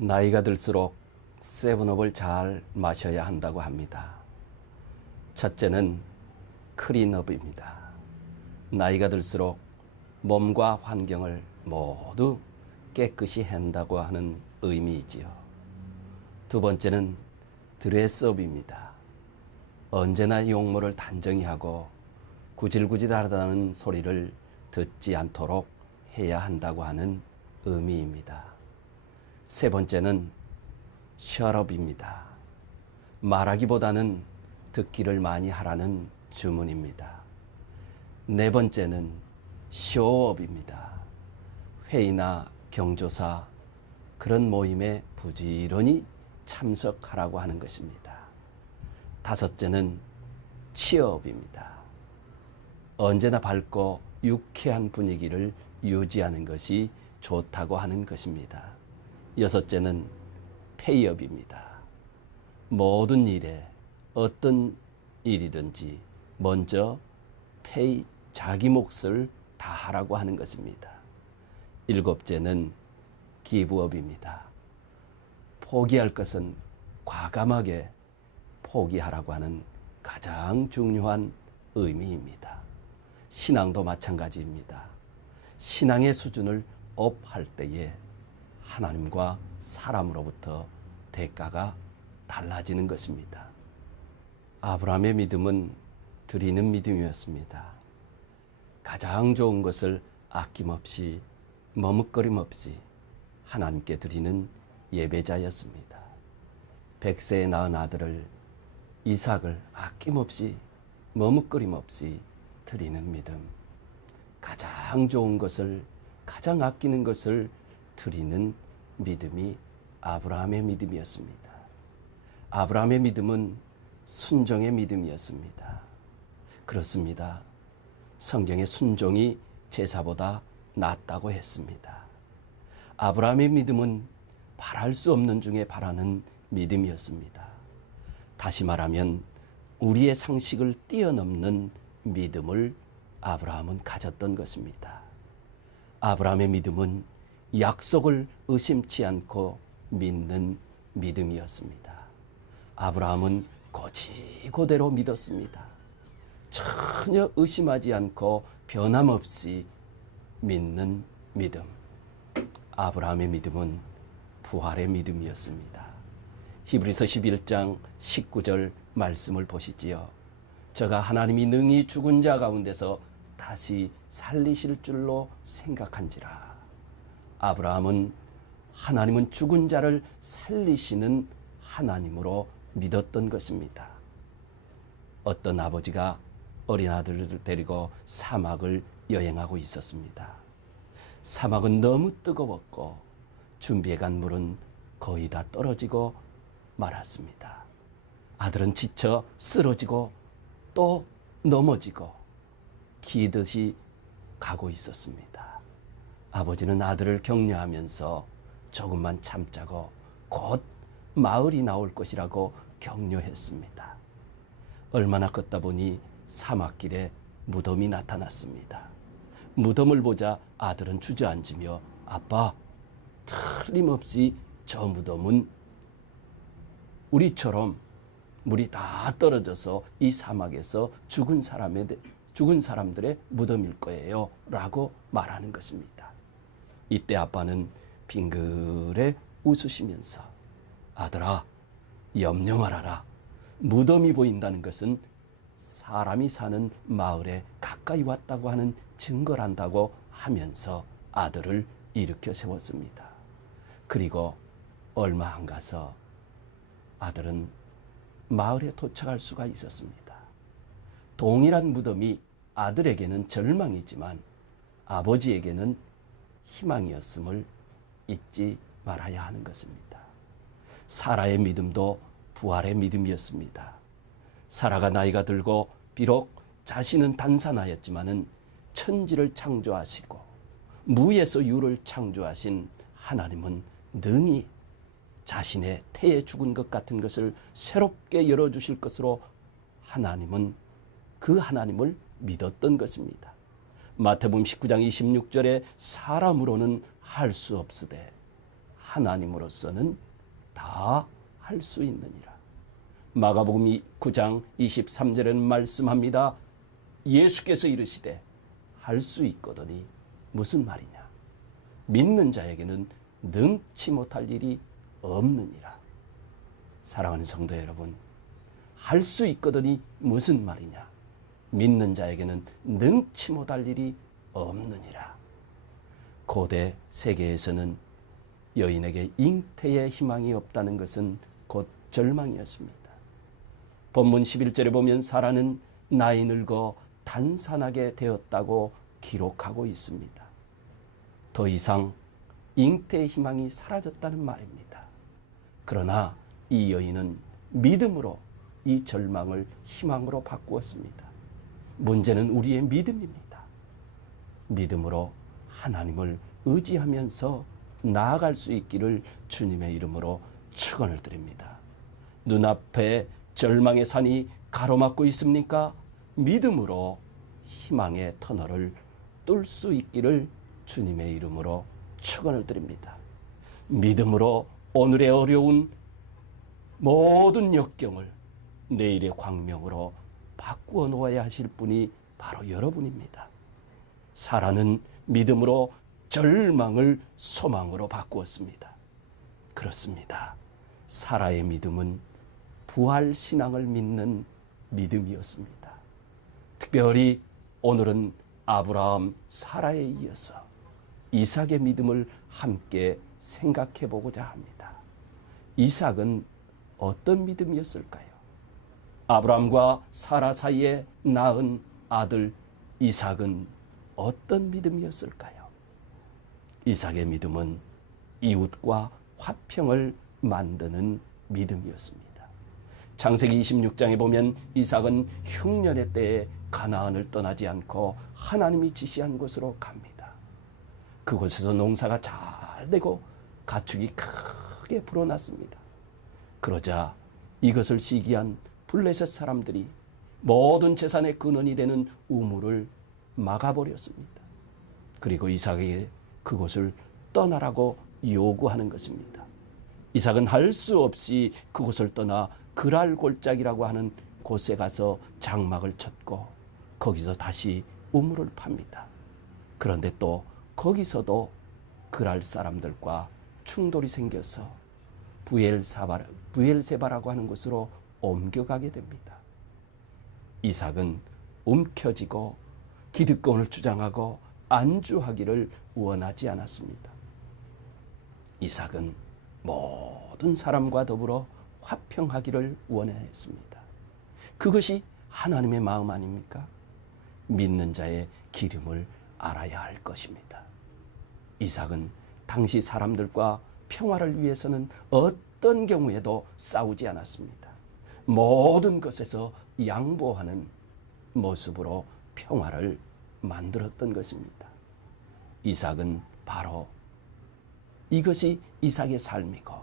나이가 들수록 세븐업을 잘 마셔야 한다고 합니다. 첫째는 클린업입니다. 나이가 들수록 몸과 환경을 모두 깨끗이 한다고 하는 의미이지요. 두 번째는 드레스업입니다. 언제나 용모를 단정히 하고 구질구질하다는 소리를 듣지 않도록 해야 한다고 하는 의미입니다. 세 번째는 셧업입니다. 말하기보다는 듣기를 많이 하라는 주문입니다. 네 번째는 쇼업입니다. 회의나 경조사 그런 모임에 부지런히 참석하라고 하는 것입니다. 다섯째는 치어업입니다. 언제나 밝고 유쾌한 분위기를 유지하는 것이 좋다고 하는 것입니다. 여섯째는 페이업입니다. 모든 일에 어떤 일이든지 먼저 자기 몫을 다하라고 하는 것입니다. 일곱째는 기브업입니다. 포기할 것은 과감하게 포기하라고 하는 가장 중요한 의미입니다. 신앙도 마찬가지입니다. 신앙의 수준을 업할 때에 하나님과 사람으로부터 대가가 달라지는 것입니다. 아브라함의 믿음은 드리는 믿음이었습니다. 가장 좋은 것을 아낌없이 머뭇거림 없이 하나님께 드리는 예배자였습니다. 100세에 낳은 아들을 이삭을 아낌없이 머뭇거림 없이 드리는 믿음. 가장 좋은 것을 가장 아끼는 것을 드리는 믿음이 아브라함의 믿음이었습니다. 아브라함의 믿음은 순종의 믿음이었습니다. 그렇습니다. 성경의 순종이 제사보다 낫다고 했습니다. 아브라함의 믿음은 바랄 수 없는 중에 바라는 믿음이었습니다. 다시 말하면 우리의 상식을 뛰어넘는 믿음을 아브라함은 가졌던 것입니다. 아브라함의 믿음은 약속을 의심치 않고 믿는 믿음이었습니다. 아브라함은 고지고대로 믿었습니다. 전혀 의심하지 않고 변함없이 믿는 믿음. 아브라함의 믿음은 부활의 믿음이었습니다. 히브리서 11장 19절 말씀을 보시지요. 저가 하나님이 능히 죽은 자 가운데서 다시 살리실 줄로 생각한지라. 아브라함은 하나님은 죽은 자를 살리시는 하나님으로 믿었던 것입니다. 어떤 아버지가 어린 아들을 데리고 사막을 여행하고 있었습니다. 사막은 너무 뜨거웠고 준비해간 물은 거의 다 떨어지고 말았습니다. 아들은 지쳐 쓰러지고 또 넘어지고 기듯이 가고 있었습니다. 아버지는 아들을 격려하면서 조금만 참자고 곧 마을이 나올 것이라고 격려했습니다. 얼마나 걷다 보니 사막길에 무덤이 나타났습니다. 무덤을 보자 아들은 주저앉으며 아빠, 틀림없이 저 무덤은 우리처럼 물이 다 떨어져서 이 사막에서 죽은 사람들의 무덤일 거예요 라고 말하는 것입니다. 이때 아빠는 빙그레 웃으시면서 아들아, 염려 말아라. 무덤이 보인다는 것은 사람이 사는 마을에 가까이 왔다고 하는 증거란다고 하면서 아들을 일으켜 세웠습니다. 그리고 얼마 안 가서 아들은 마을에 도착할 수가 있었습니다. 동일한 무덤이 아들에게는 절망이지만 아버지에게는 희망이었음을 잊지 말아야 하는 것입니다. 사라의 믿음도 부활의 믿음이었습니다. 사라가 나이가 들고 비록 자신은 단산하였지만은 천지를 창조하시고 무에서 유를 창조하신 하나님은 능히 자신의 태에 죽은 것 같은 것을 새롭게 열어주실 것으로 하나님은 그 하나님을 믿었던 것입니다. 마태복음 19장 26절에 사람으로는 할 수 없으되 하나님으로서는 다 할 수 있느니라. 마가복음 9장 23절에는 말씀합니다. 예수께서 이르시되 할 수 있거더니 무슨 말이냐. 믿는 자에게는 능치 못할 일이 없느니라. 사랑하는 성도 여러분, 할 수 있거더니 무슨 말이냐. 믿는 자에게는 능치 못할 일이 없느니라. 고대 세계에서는 여인에게 잉태의 희망이 없다는 것은 곧 절망이었습니다. 본문 11절에 보면 사라는 나이 늙어 단산하게 되었다고 기록하고 있습니다. 더 이상 잉태의 희망이 사라졌다는 말입니다. 그러나 이 여인은 믿음으로 이 절망을 희망으로 바꾸었습니다. 문제는 우리의 믿음입니다. 믿음으로 하나님을 의지하면서 나아갈 수 있기를 주님의 이름으로 축원을 드립니다. 눈앞에 절망의 산이 가로막고 있습니까? 믿음으로 희망의 터널을 뚫을 수 있기를 주님의 이름으로 축원을 드립니다. 믿음으로 오늘의 어려운 모든 역경을 내일의 광명으로 바꾸어 놓아야 하실 분이 바로 여러분입니다. 사라는 믿음으로 절망을 소망으로 바꾸었습니다. 그렇습니다. 사라의 믿음은 부활 신앙을 믿는 믿음이었습니다. 특별히 오늘은 아브라함, 사라에 이어서 이삭의 믿음을 함께 생각해 보고자 합니다. 이삭은 어떤 믿음이었을까요? 아브라함과 사라 사이에 낳은 아들 이삭은 어떤 믿음이었을까요? 이삭의 믿음은 이웃과 화평을 만드는 믿음이었습니다. 창세기 26장에 보면 이삭은 흉년의 때에 가나안을 떠나지 않고 하나님이 지시한 곳으로 갑니다. 그곳에서 농사가 잘 되고 가축이 크게 불어났습니다. 그러자 이것을 시기한 블레셋 사람들이 모든 재산의 근원이 되는 우물을 막아버렸습니다. 그리고 이삭에게 그곳을 떠나라고 요구하는 것입니다. 이삭은 할 수 없이 그곳을 떠나 그랄 골짜기라고 하는 곳에 가서 장막을 쳤고 거기서 다시 우물을 팝니다. 그런데 또 거기서도 그랄 사람들과 충돌이 생겨서 부엘세바라고 하는 곳으로 옮겨가게 됩니다. 이삭은 움켜쥐고 기득권을 주장하고 안주하기를 원하지 않았습니다. 이삭은 모든 사람과 더불어 화평하기를 원했습니다. 그것이 하나님의 마음 아닙니까? 믿는 자의 기름을 알아야 할 것입니다. 이삭은 당시 사람들과 평화를 위해서는 어떤 경우에도 싸우지 않았습니다. 모든 것에서 양보하는 모습으로 평화를 만들었던 것입니다. 이삭은 바로 이것이 이삭의 삶이고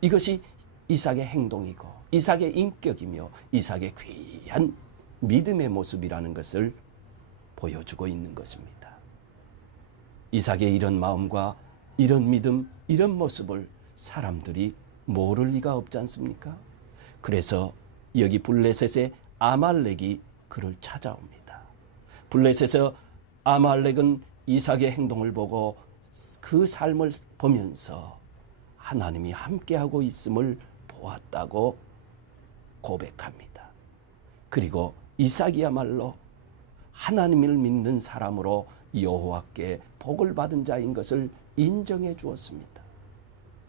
이것이 이삭의 행동이고 이삭의 인격이며 이삭의 귀한 믿음의 모습이라는 것을 보여주고 있는 것입니다. 이삭의 이런 마음과 이런 믿음, 이런 모습을 사람들이 모를 리가 없지 않습니까? 그래서 여기 블레셋의 아말렉이 그를 찾아옵니다. 블레셋의 아말렉은 이삭의 행동을 보고 그 삶을 보면서 하나님이 함께하고 있음을 보았다고 고백합니다. 그리고 이삭이야말로 하나님을 믿는 사람으로 여호와께 복을 받은 자인 것을 인정해 주었습니다.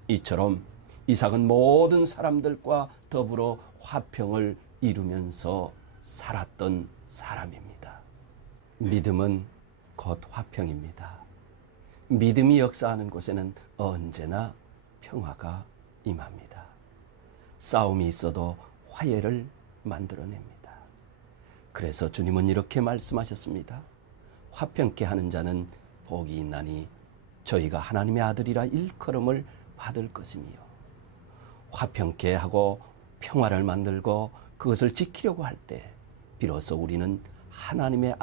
이처럼 이삭은 모든 사람들과 더불어 화평을 이루면서 살았던 사람입니다. 믿음은 곧 화평입니다. 믿음이 역사하는 곳에는 언제나 평화가 임합니다. 싸움이 있어도 화해를 만들어냅니다. 그래서 주님은 이렇게 말씀하셨습니다. 화평케 하는 자는 복이 있나니 저희가 하나님의 아들이라 일컬음을 받을 것이며, 화평케 하고 평화를 만들고 그것을 지키려고 할 때 비로소 우리는 하나님의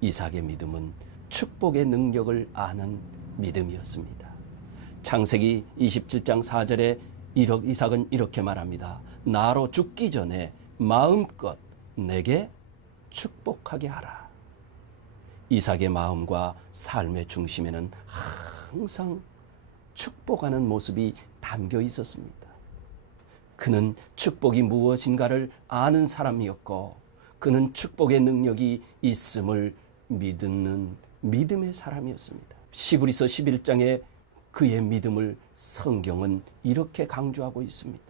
이삭의 믿음은 축복의 능력을 아는 믿음이었습니다. 창세기 27장 4절에 이삭은 이렇게 말합니다. 나로 죽기 전에 마음껏 내게 축복하게 하라. 이삭의 마음과 삶의 중심에는 항상 축복하는 모습이 담겨 있었습니다. 그는 축복이 무엇인가를 아는 사람이었고 그는 축복의 능력이 있음을 믿는 믿음의 사람이었습니다. 시브리서 11장에 그의 믿음을 성경은 이렇게 강조하고 있습니다.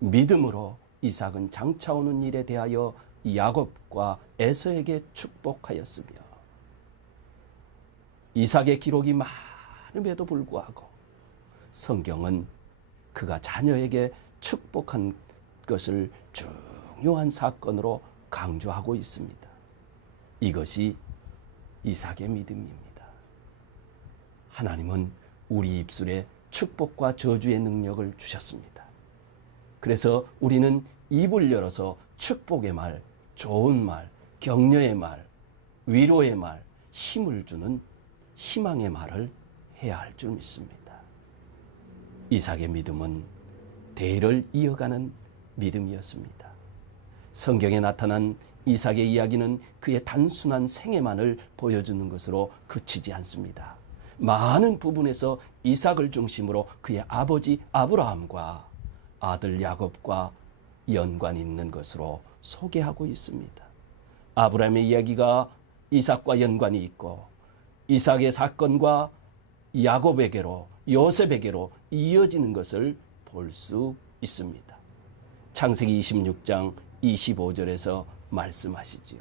믿음으로 이삭은 장차 오는 일에 대하여 야곱과 에서에게 축복하였으며, 이삭의 기록이 많음에도 불구하고 성경은 그가 자녀에게 축복한 것을 중요한 사건으로 강조하고 있습니다. 이것이 이삭의 믿음입니다. 하나님은 우리 입술에 축복과 저주의 능력을 주셨습니다. 그래서 우리는 입을 열어서 축복의 말, 좋은 말, 격려의 말, 위로의 말, 힘을 주는 희망의 말을 해야 할 줄 믿습니다. 이삭의 믿음은 대를 이어가는 믿음이었습니다. 성경에 나타난 이삭의 이야기는 그의 단순한 생애만을 보여주는 것으로 그치지 않습니다. 많은 부분에서 이삭을 중심으로 그의 아버지 아브라함과 아들 야곱과 연관이 있는 것으로 소개하고 있습니다. 아브라함의 이야기가 이삭과 연관이 있고 이삭의 사건과 야곱에게로 요셉에게로 이어지는 것을 볼 수 있습니다. 창세기 26장 25절에서 말씀하시지요.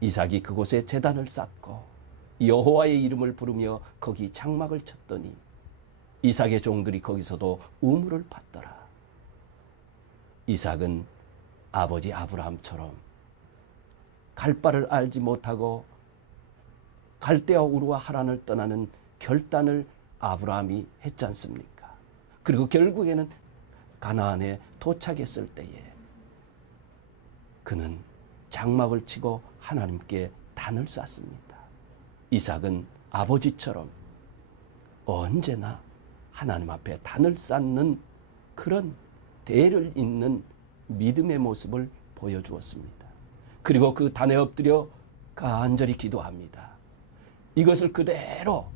이삭이 그곳에 제단을 쌓고 여호와의 이름을 부르며 거기 장막을 쳤더니 이삭의 종들이 거기서도 우물을 팠더라. 이삭은 아버지 아브라함처럼 갈 바를 알지 못하고 갈대아 우르와 하란을 떠나는 결단을 아브라함이 했지 않습니까? 그리고 결국에는 가나안에 도착했을 때에 그는 장막을 치고 하나님께 단을 쌓습니다. 이삭은 아버지처럼 언제나 하나님 앞에 단을 쌓는 그런 대를 잇는 믿음의 모습을 보여주었습니다. 그리고 그 단에 엎드려 간절히 기도합니다. 이것을 그대로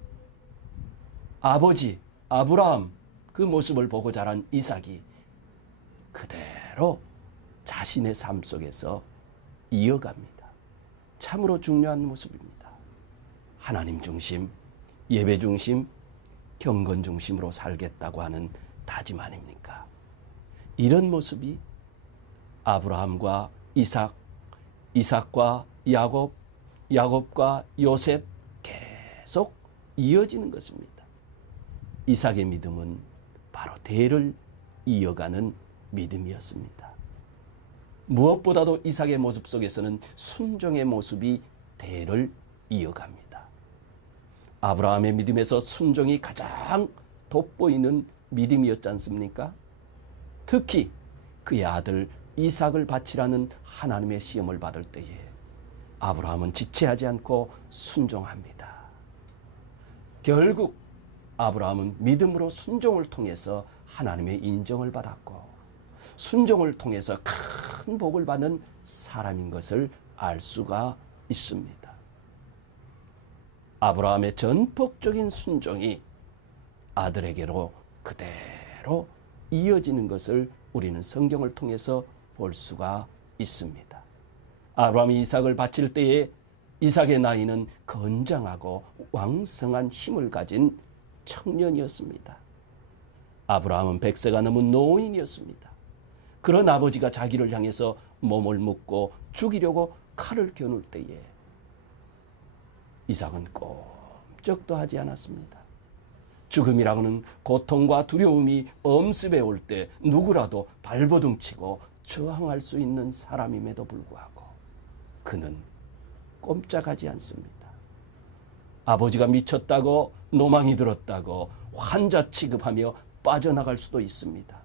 아버지 아브라함 그 모습을 보고 자란 이삭이 그대로 자신의 삶 속에서 이어갑니다. 참으로 중요한 모습입니다. 하나님 중심, 예배 중심, 경건 중심으로 살겠다고 하는 다짐 아닙니까? 이런 모습이 아브라함과 이삭, 이삭과 야곱, 야곱과 요셉 계속 이어지는 것입니다. 이삭의 믿음은 바로 대를 이어가는 믿음이었습니다. 무엇보다도 이삭의 모습 속에서는 순종의 모습이 대를 이어갑니다. 아브라함의 믿음에서 순종이 가장 돋보이는 믿음이었지 않습니까? 특히 그의 아들 이삭을 바치라는 하나님의 시험을 받을 때에 아브라함은 지체하지 않고 순종합니다. 결국 아브라함은 믿음으로 순종을 통해서 하나님의 인정을 받았고 순종을 통해서 큰 복을 받는 사람인 것을 알 수가 있습니다. 아브라함의 전폭적인 순종이 아들에게로 그대로 이어지는 것을 우리는 성경을 통해서 볼 수가 있습니다. 아브라함이 이삭을 바칠 때에 이삭의 나이는 건장하고 왕성한 힘을 가진 청년이었습니다. 아브라함은 100세가 넘은 노인이었습니다. 그런 아버지가 자기를 향해서 몸을 묶고 죽이려고 칼을 겨눌 때에 이삭은 꼼짝도 하지 않았습니다. 죽음이라고는 고통과 두려움이 엄습해 올 때 누구라도 발버둥치고 저항할 수 있는 사람임에도 불구하고 그는 꼼짝하지 않습니다. 아버지가 미쳤다고 노망이 들었다고 환자 취급하며 빠져나갈 수도 있습니다.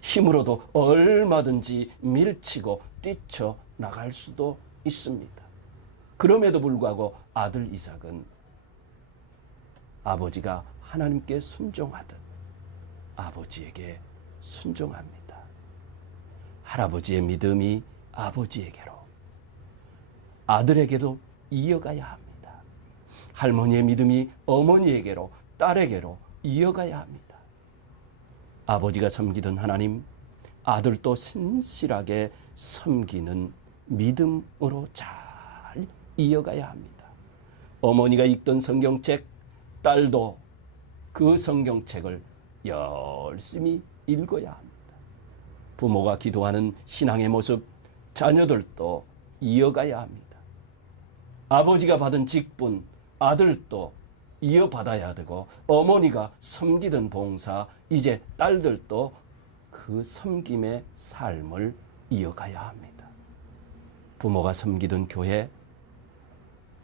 힘으로도 얼마든지 밀치고 뛰쳐나갈 수도 있습니다. 그럼에도 불구하고 아들 이삭은 아버지가 하나님께 순종하듯 아버지에게 순종합니다. 할아버지의 믿음이 아버지에게로, 아들에게도 이어가야 합니다. 할머니의 믿음이 어머니에게로, 딸에게로 이어가야 합니다. 아버지가 섬기던 하나님, 아들도 신실하게 섬기는 믿음으로 잘 이어가야 합니다. 어머니가 읽던 성경책, 딸도 그 성경책을 열심히 읽어야 합니다. 부모가 기도하는 신앙의 모습, 자녀들도 이어가야 합니다. 아버지가 받은 직분, 아들도 이어받아야 되고, 어머니가 섬기던 봉사, 이제 딸들도 그 섬김의 삶을 이어가야 합니다. 부모가 섬기던 교회,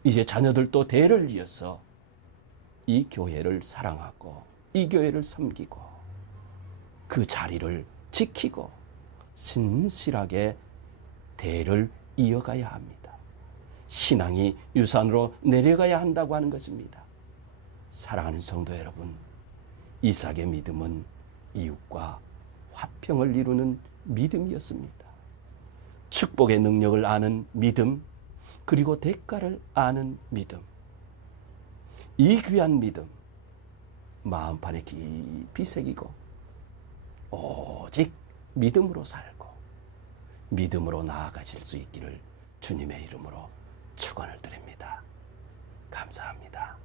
이제 자녀들도 대를 이어서 이 교회를 사랑하고 이 교회를 섬기고 그 자리를 지키고 신실하게 대를 이어가야 합니다. 신앙이 유산으로 내려가야 한다고 하는 것입니다. 사랑하는 성도 여러분, 이삭의 믿음은 이웃과 화평을 이루는 믿음이었습니다. 축복의 능력을 아는 믿음, 그리고 대가를 아는 믿음. 이 귀한 믿음, 마음판에 깊이 새기고 오직 믿음으로 살고 믿음으로 나아가실 수 있기를 주님의 이름으로 축원을 드립니다. 감사합니다.